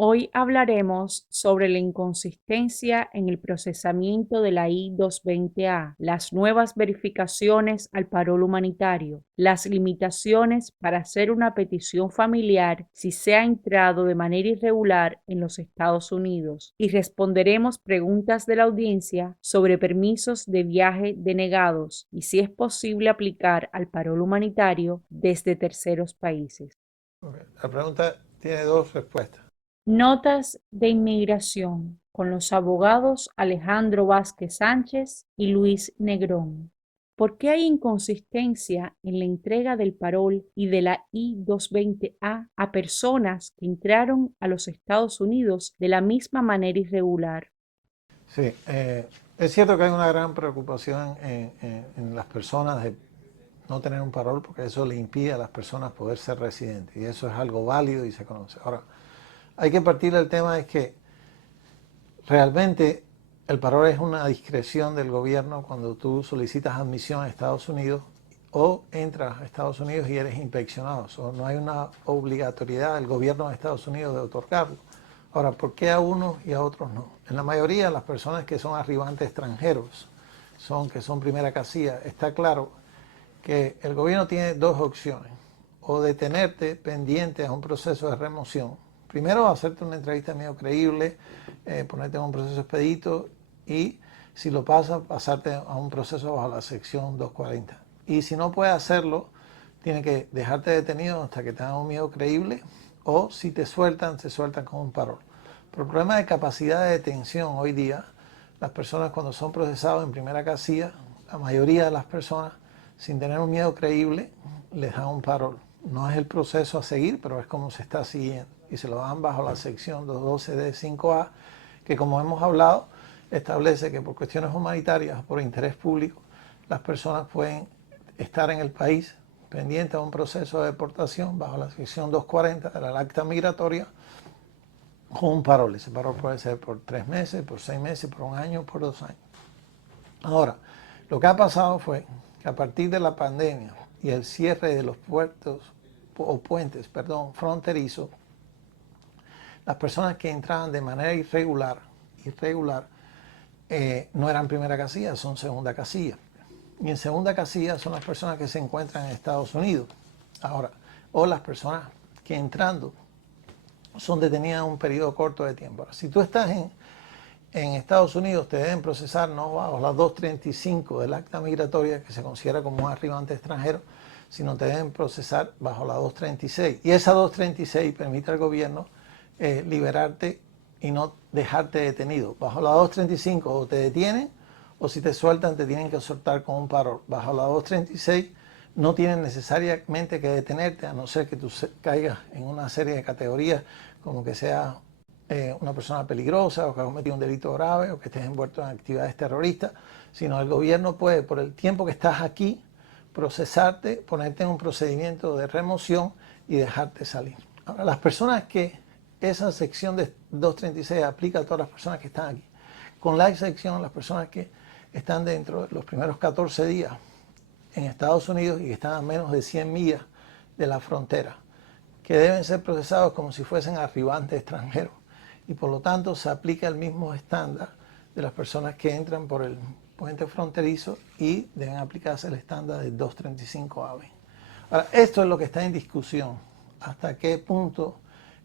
Hoy hablaremos sobre la inconsistencia en el procesamiento de la I-220A, las nuevas verificaciones al parol humanitario, las limitaciones para hacer una petición familiar si se ha entrado de manera irregular en los Estados Unidos, y responderemos preguntas de la audiencia sobre permisos de viaje denegados y si es posible aplicar al parol humanitario desde terceros países. Okay. La pregunta tiene dos respuestas. Notas de inmigración con los abogados Alejandro Vázquez Sánchez y Luis Negrón. ¿Por qué hay inconsistencia en la entrega del parol y de la I-220A a personas que entraron a los Estados Unidos de la misma manera irregular? Sí, es cierto que hay una gran preocupación en las personas de no tener un parol porque eso le impide a las personas poder ser residentes y eso es algo válido y se conoce. Ahora, hay que partir del tema de que realmente el parol es una discreción del gobierno cuando tú solicitas admisión a Estados Unidos o entras a Estados Unidos y eres inspeccionado. No hay una obligatoriedad del gobierno de Estados Unidos de otorgarlo. Ahora, ¿por qué a unos y a otros no? En la mayoría de las personas que son arribantes extranjeros, que son primera casilla, está claro que el gobierno tiene dos opciones. O detenerte pendiente a un proceso de remoción. Primero, hacerte una entrevista medio creíble, ponerte en un proceso expedito y, si lo pasas, pasarte a un proceso bajo la sección 240. Y si no puedes hacerlo, tiene que dejarte detenido hasta que te hagan un miedo creíble o si te sueltan con un parol. Por el problema de capacidad de detención hoy día, las personas cuando son procesados en primera casilla, la mayoría de las personas, sin tener un miedo creíble, les dan un parol. No es el proceso a seguir, pero es como se está siguiendo. Y se lo dan bajo la sección 212D5A, que como hemos hablado, establece que por cuestiones humanitarias, por interés público, las personas pueden estar en el país pendiente a un proceso de deportación bajo la sección 240 de la acta migratoria con un parol. Ese parol puede ser por 3 meses, por 6 meses, por un año, por 2 años. Ahora, lo que ha pasado fue que a partir de la pandemia y el cierre de los puentes fronterizos, las personas que entraban de manera irregular no eran primera casilla, son segunda casilla. Y en segunda casilla son las personas que se encuentran en Estados Unidos. Ahora, o las personas que entrando son detenidas un periodo corto de tiempo. Ahora, si tú estás en Estados Unidos, te deben procesar no bajo la 235 del acta migratoria, que se considera como un arribante extranjero, sino te deben procesar bajo la 236. Y esa 236 permite al gobierno liberarte y no dejarte detenido. Bajo la 235 o te detienen o si te sueltan te tienen que soltar con un parol. Bajo la 236 no tienen necesariamente que detenerte a no ser que tú caigas en una serie de categorías como que sea una persona peligrosa o que ha cometido un delito grave o que estés envuelto en actividades terroristas, sino el gobierno puede, por el tiempo que estás aquí, procesarte, ponerte en un procedimiento de remoción y dejarte salir. Ahora, las personas que esa sección de 236 aplica a todas las personas que están aquí, con la excepción de las personas que están dentro de los primeros 14 días en Estados Unidos y que están a menos de 100 millas de la frontera, que deben ser procesados como si fuesen arribantes extranjeros y por lo tanto se aplica el mismo estándar de las personas que entran por el puente fronterizo y deben aplicarse el estándar de 235AB. Ahora, esto es lo que está en discusión. ¿Hasta qué punto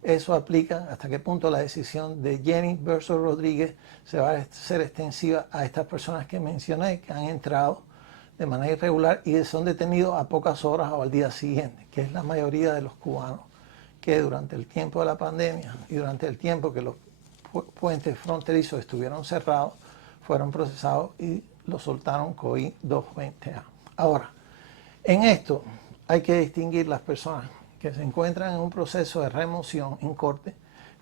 eso aplica? ¿Hasta qué punto la decisión de Jenny versus Rodríguez se va a ser extensiva a estas personas que mencioné, que han entrado de manera irregular y son detenidos a pocas horas o al día siguiente, que es la mayoría de los cubanos que durante el tiempo de la pandemia y durante el tiempo que los puentes fronterizos estuvieron cerrados, fueron procesados y los soltaron con I-220A. Ahora, en esto hay que distinguir las personas que se encuentran en un proceso de remoción en corte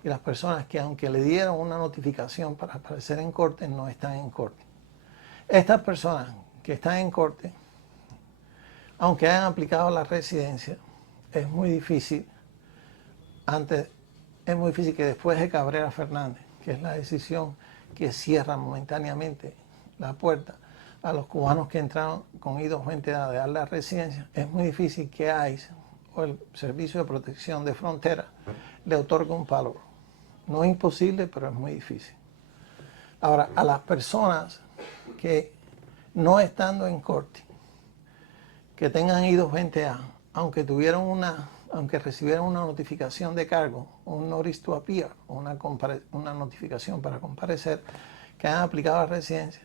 y las personas que, aunque le dieron una notificación para aparecer en corte, no están en corte. Estas personas que están en corte, aunque hayan aplicado la residencia, es muy difícil que después de Cabrera Fernández, que es la decisión que cierra momentáneamente la puerta a los cubanos que entraron con I-220A de dar la residencia, es muy difícil que ICE o el Servicio de Protección de Frontera le otorgue un parol. No es imposible, pero es muy difícil. Ahora, a las personas que no estando en corte, que tengan I-220A, aunque recibieran una notificación de cargo, un notice to appear, una notificación para comparecer, que han aplicado a la residencia,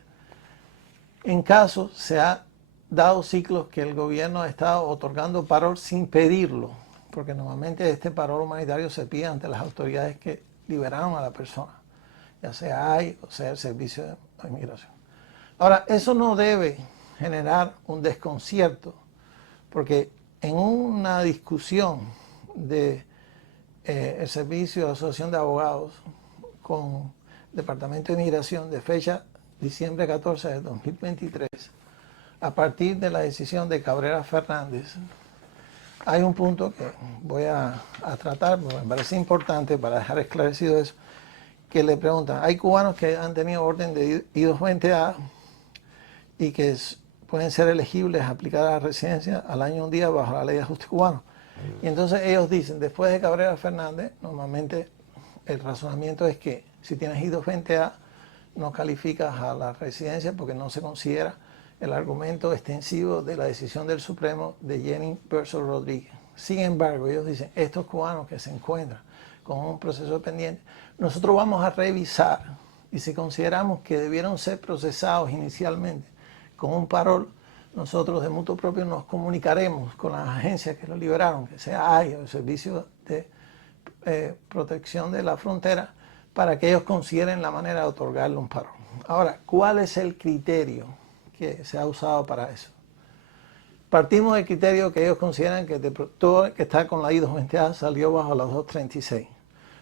en caso se ha dado ciclos que el gobierno ha estado otorgando parol sin pedirlo, porque normalmente este parol humanitario se pide ante las autoridades que liberaron a la persona, ya sea AI o sea el Servicio de Inmigración. Ahora, eso no debe generar un desconcierto, porque en una discusión de el Servicio de la Asociación de Abogados con el Departamento de Inmigración de fecha diciembre 14 de 2023, a partir de la decisión de Cabrera Fernández, hay un punto que voy a tratar, porque me parece importante para dejar esclarecido eso, que le preguntan, hay cubanos que han tenido orden de I-220A y que pueden ser elegibles a aplicar a la residencia al año un día bajo la ley de ajuste cubano. Y entonces ellos dicen, después de Cabrera Fernández, normalmente el razonamiento es que si tienes I-220A no calificas a la residencia porque no se considera el argumento extensivo de la decisión del Supremo de Jennings versus Rodríguez. Sin embargo, ellos dicen, estos cubanos que se encuentran con un proceso pendiente, nosotros vamos a revisar y si consideramos que debieron ser procesados inicialmente con un parol, nosotros de mutuo propio nos comunicaremos con las agencias que lo liberaron, que sea AI o el Servicio de Protección de la Frontera, para que ellos consideren la manera de otorgarle un parol. Ahora, ¿cuál es el criterio que se ha usado para eso? Partimos del criterio que ellos consideran que todo el que está con la I-220A salió bajo la 236.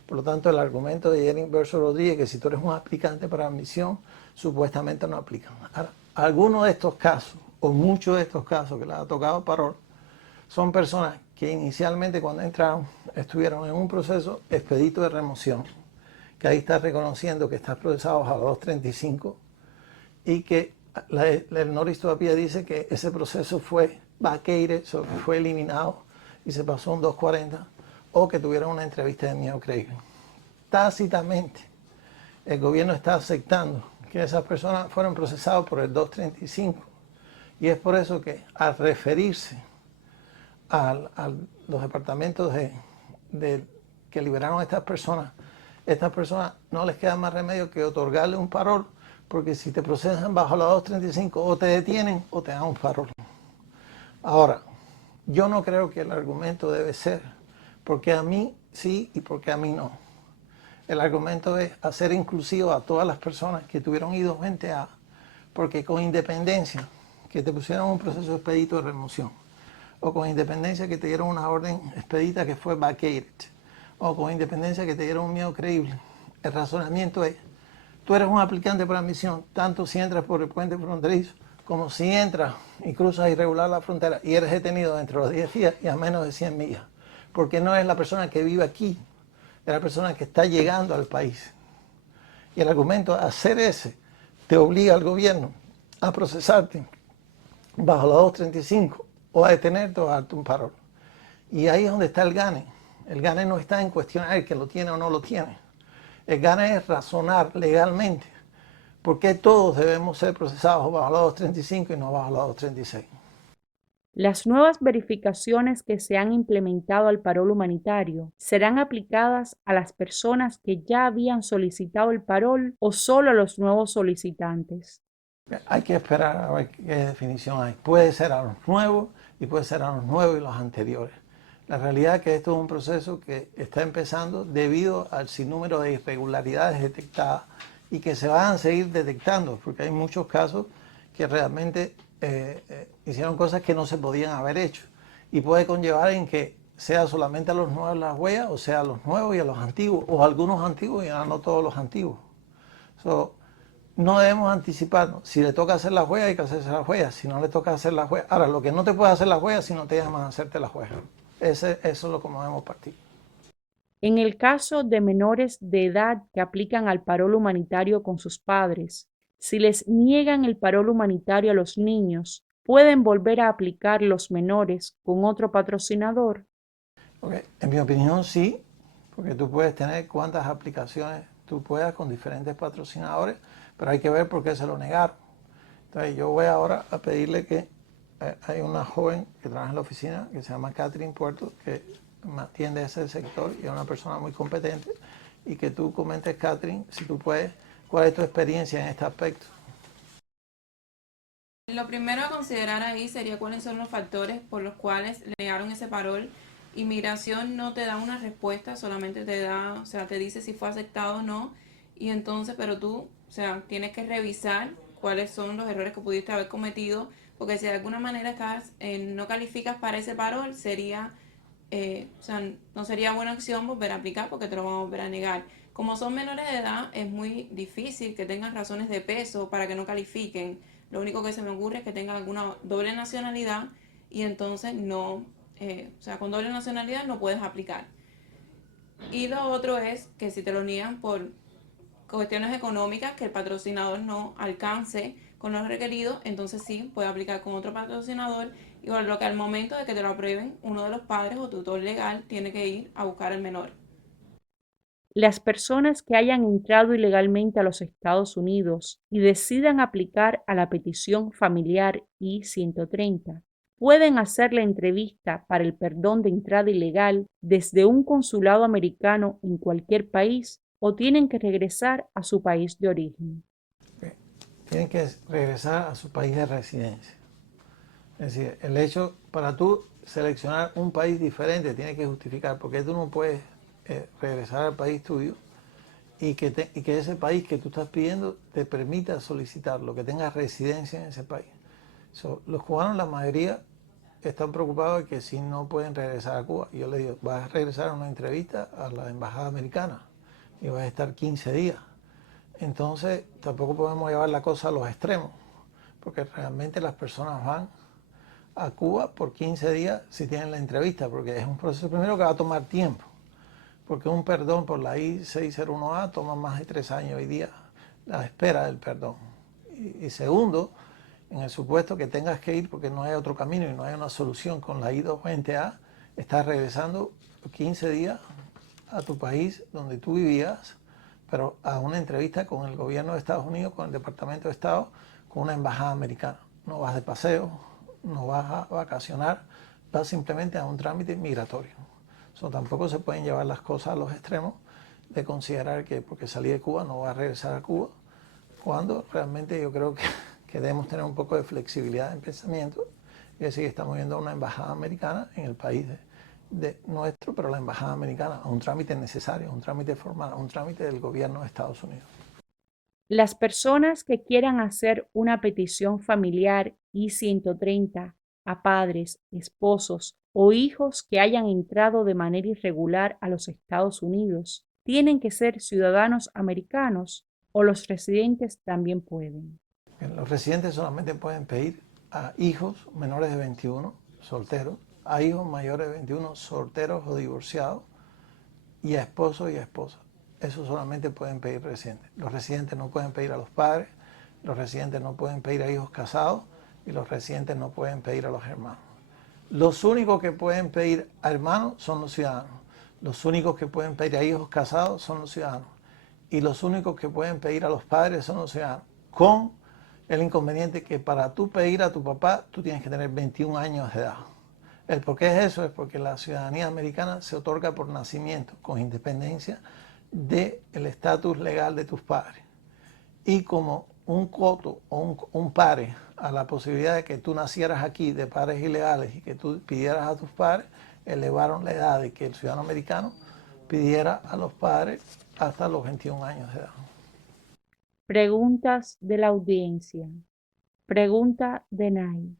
Por lo tanto, el argumento de Jennings versus Rodríguez, que si tú eres un aplicante para admisión, supuestamente no aplican. Ahora, algunos de estos casos, o muchos de estos casos que les ha tocado parol, son personas que inicialmente cuando entraron estuvieron en un proceso expedito de remoción, que ahí está reconociendo que estás procesado a la 235 y que el notice to appear dice que ese proceso fue vacated, que fue eliminado y se pasó a un 240, o que tuvieron una entrevista de miedo creíble. Tácitamente, el gobierno está aceptando que esas personas fueron procesadas por el 235 y es por eso que al referirse a los departamentos que liberaron a estas personas no les queda más remedio que otorgarle un parol, porque si te procesan bajo la 235 o te detienen o te dan un parol. Ahora, yo no creo que el argumento debe ser porque a mí sí y porque a mí no. El argumento es hacer inclusivo a todas las personas que tuvieron I-220A, porque con independencia que te pusieron un proceso expedito de remoción, o con independencia que te dieron una orden expedita que fue vacated, o con independencia que te dieron un miedo creíble, el razonamiento es, tú eres un aplicante para admisión, tanto si entras por el puente fronterizo, como si entras y cruzas irregular la frontera y eres detenido dentro de los 10 días y a menos de 100 millas, porque no es la persona que vive aquí, es la persona que está llegando al país. Y el argumento de hacer ese te obliga al gobierno a procesarte bajo la 235 o a detenerte o a darte un parol. Y ahí es donde está el gane. El gane no está en cuestionar que lo tiene o no lo tiene. El gane es razonar legalmente por qué todos debemos ser procesados bajo la 235 y no bajo la 236. Las nuevas verificaciones que se han implementado al parol humanitario serán aplicadas a las personas que ya habían solicitado el parol o solo a los nuevos solicitantes. Hay que esperar a ver qué definición hay. Puede ser a los nuevos y puede ser a los nuevos y los anteriores. La realidad es que esto es un proceso que está empezando debido al sinnúmero de irregularidades detectadas y que se van a seguir detectando, porque hay muchos casos que realmente hicieron cosas que no se podían haber hecho. Y puede conllevar en que sea solamente a los nuevos las huellas, o sea a los nuevos y a los antiguos, o a algunos antiguos y a no todos los antiguos. No debemos anticiparnos. Si le toca hacer las huellas, hay que hacerse las huellas. Si no le toca hacer las huellas. Ahora, lo que no te puede hacer las huellas si no te llaman a hacerte las huellas. Eso es lo que debemos partir. En el caso de menores de edad que aplican al parol humanitario con sus padres, si les niegan el parol humanitario a los niños, ¿pueden volver a aplicar los menores con otro patrocinador? Okay. En mi opinión, sí, porque tú puedes tener cuantas aplicaciones tú puedas con diferentes patrocinadores, pero hay que ver por qué se lo negaron. Entonces yo voy ahora a pedirle que hay una joven que trabaja en la oficina que se llama Catherine Puerto, que atiende ese sector y es una persona muy competente, y que tú comentes, Catherine, si tú puedes, cuál es tu experiencia en este aspecto. Lo primero a considerar ahí sería cuáles son los factores por los cuales le negaron ese parol. Inmigración no te da una respuesta, solamente te da, o sea, te dice si fue aceptado o no. Y entonces, pero tú, o sea, tienes que revisar cuáles son los errores que pudiste haber cometido, porque si de alguna manera estás, no calificas para ese parol, sería, o sea, no sería buena opción volver a aplicar porque te lo van a volver a negar. Como son menores de edad, es muy difícil que tengan razones de peso para que no califiquen. Lo único que se me ocurre es que tengan alguna doble nacionalidad y entonces no, o sea, con doble nacionalidad no puedes aplicar. Y lo otro es que si te lo niegan por cuestiones económicas, que el patrocinador no alcance con los requeridos, entonces sí, puede aplicar con otro patrocinador. Igual lo que al momento de que te lo aprueben, uno de los padres o tutor legal tiene que ir a buscar al menor. Las personas que hayan entrado ilegalmente a los Estados Unidos y decidan aplicar a la petición familiar I-130 pueden hacer la entrevista para el perdón de entrada ilegal desde un consulado americano en cualquier país o tienen que regresar a su país de origen. Tienen que regresar a su país de residencia. Es decir, el hecho para tú seleccionar un país diferente tiene que justificar, porque tú no puedes regresar al país tuyo y que ese país que tú estás pidiendo te permita solicitarlo, que tengas residencia en ese país. Los cubanos, la mayoría, están preocupados de que si no pueden regresar a Cuba. Y yo les digo, vas a regresar a una entrevista a la embajada americana y vas a estar 15 días. Entonces tampoco podemos llevar la cosa a los extremos, porque realmente las personas van a Cuba por 15 días si tienen la entrevista, porque es un proceso primero que va a tomar tiempo, porque un perdón por la I-601A toma más de 3 años hoy día, la espera del perdón. Y segundo, en el supuesto que tengas que ir porque no hay otro camino y no hay una solución con la I-220A, estás regresando 15 días a tu país donde tú vivías, pero a una entrevista con el gobierno de Estados Unidos, con el Departamento de Estado, con una embajada americana. No vas de paseo, no vas a vacacionar, vas simplemente a un trámite migratorio. Tampoco se pueden llevar las cosas a los extremos de considerar que porque salí de Cuba no va a regresar a Cuba, cuando realmente yo creo que debemos tener un poco de flexibilidad en pensamiento y decir que estamos viendo a una embajada americana en el país de nuestro, pero la embajada americana, a un trámite necesario, a un trámite formal, a un trámite del gobierno de Estados Unidos. Las personas que quieran hacer una petición familiar I-130 a padres, esposos o hijos que hayan entrado de manera irregular a los Estados Unidos tienen que ser ciudadanos americanos o los residentes también pueden. Los residentes solamente pueden pedir a hijos menores de 21, solteros, a hijos mayores de 21, solteros o divorciados, y a esposos y a esposas. Eso solamente pueden pedir residentes. Los residentes no pueden pedir a los padres, los residentes no pueden pedir a hijos casados y los residentes no pueden pedir a los hermanos. Los únicos que pueden pedir a hermanos son los ciudadanos. Los únicos que pueden pedir a hijos casados son los ciudadanos. Y los únicos que pueden pedir a los padres son los ciudadanos. Con el inconveniente que para tú pedir a tu papá, tú tienes que tener 21 años de edad. El por qué es eso es porque la ciudadanía americana se otorga por nacimiento, con independencia del estatus legal de tus padres. Y como un coto o un pare a la posibilidad de que tú nacieras aquí de padres ilegales y que tú pidieras a tus padres, elevaron la edad de que el ciudadano americano pidiera a los padres hasta los 21 años de edad. Preguntas de la audiencia. Pregunta de Nay.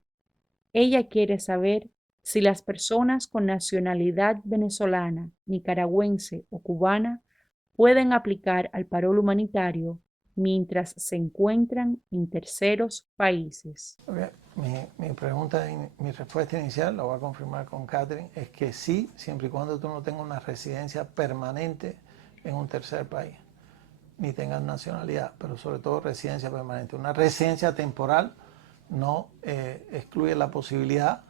Ella quiere saber si las personas con nacionalidad venezolana, nicaragüense o cubana pueden aplicar al parol humanitario mientras se encuentran en terceros países. Okay. Mi pregunta, mi respuesta inicial, la voy a confirmar con Catherine, es que sí, siempre y cuando tú no tengas una residencia permanente en un tercer país, ni tengas nacionalidad, pero sobre todo residencia permanente. Una residencia temporal no excluye la posibilidad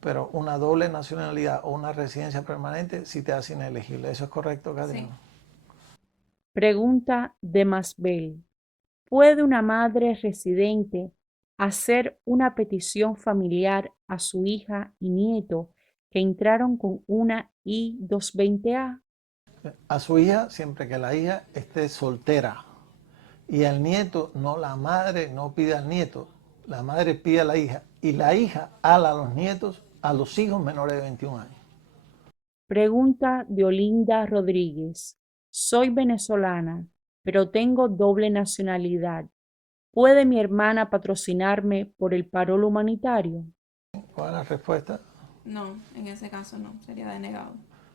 pero una doble nacionalidad o una residencia permanente sí te hace inelegible. ¿Eso es correcto, Catherine? Sí. Pregunta de Masbel. ¿Puede una madre residente hacer una petición familiar a su hija y nieto que entraron con una I-220A? A su hija, siempre que la hija esté soltera. Y al nieto, no, la madre no pide al nieto, la madre pide a la hija. Y la hija ala a los nietos, a los hijos menores de 21 años. Pregunta de Olinda Rodríguez. Soy venezolana, pero tengo doble nacionalidad. ¿Puede mi hermana patrocinarme por el parol humanitario? ¿Cuál es la respuesta? No, en ese caso no, sería denegado.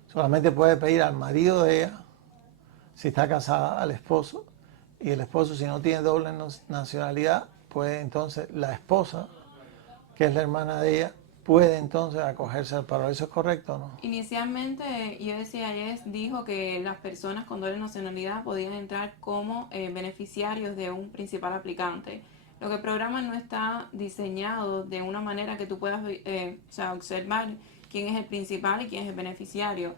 Solamente puede pedir al marido de ella, si está casada, al esposo. Y el esposo, si no tiene doble nacionalidad, puede entonces la esposa, que es la hermana de ella, puede entonces acogerse al parol. ¿Eso es correcto o no? Inicialmente, USCIS dijo que las personas con doble nacionalidad podían entrar como beneficiarios de un principal aplicante. Lo que el programa no está diseñado de una manera que tú puedas observar quién es el principal y quién es el beneficiario.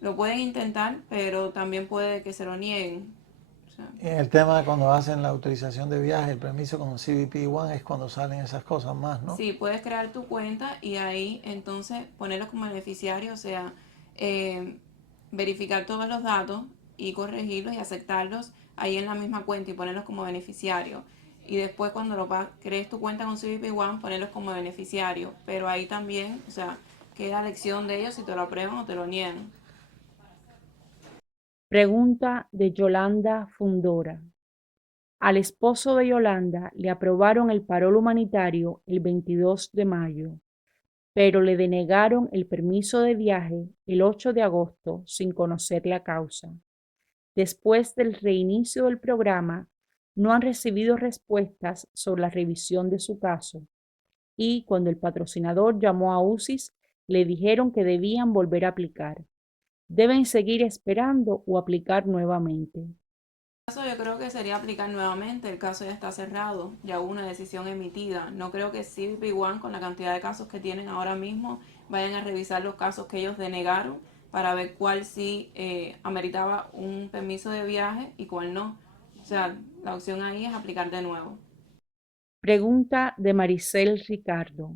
Lo pueden intentar, pero también puede que se lo nieguen. O sea, En el tema de cuando hacen la autorización de viaje, el permiso con CBP-1 es cuando salen esas cosas más, ¿no? sí, puedes crear tu cuenta y ahí entonces ponerlos como beneficiario, o sea, eh, verificar todos los datos y corregirlos y aceptarlos ahí en la misma cuenta y ponerlos como beneficiario. Y después cuando crees tu cuenta con CBP One, ponerlos como beneficiario. Pero ahí también, o sea, queda elección de ellos si te lo aprueban o te lo niegan. Pregunta de Yolanda Fundora. Al esposo de Yolanda le aprobaron el parol humanitario el 22 de mayo, pero le denegaron el permiso de viaje el 8 de agosto sin conocer la causa. Después del reinicio del programa, no han recibido respuestas sobre la revisión de su caso y cuando el patrocinador llamó a UCIS, le dijeron que debían volver a aplicar. ¿Deben seguir esperando o aplicar nuevamente? Caso yo creo que sería aplicar nuevamente, el caso ya está cerrado, ya hubo una decisión emitida. No creo que CBP One, con la cantidad de casos que tienen ahora mismo, vayan a revisar los casos que ellos denegaron para ver cuál sí ameritaba un permiso de viaje y cuál no. O sea, la opción ahí es aplicar de nuevo. Pregunta de Maricel Ricardo.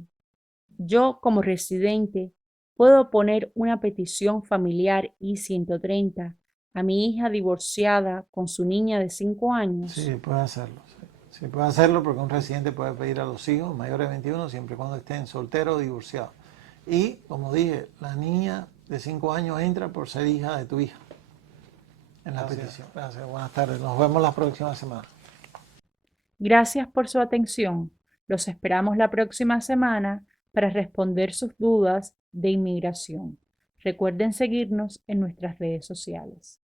Yo, como residente, puedo poner una petición familiar I-130 a mi hija divorciada con su niña de 5 años. Sí, puede hacerlo. Sí. Sí, puede hacerlo porque un residente puede pedir a los hijos mayores de 21 siempre y cuando estén solteros o divorciados. Y, como dije, la niña de 5 años entra por ser hija de tu hija en la petición. Gracias, buenas tardes. Nos vemos la próxima semana. Gracias por su atención. Los esperamos la próxima semana para responder sus dudas de inmigración. Recuerden seguirnos en nuestras redes sociales.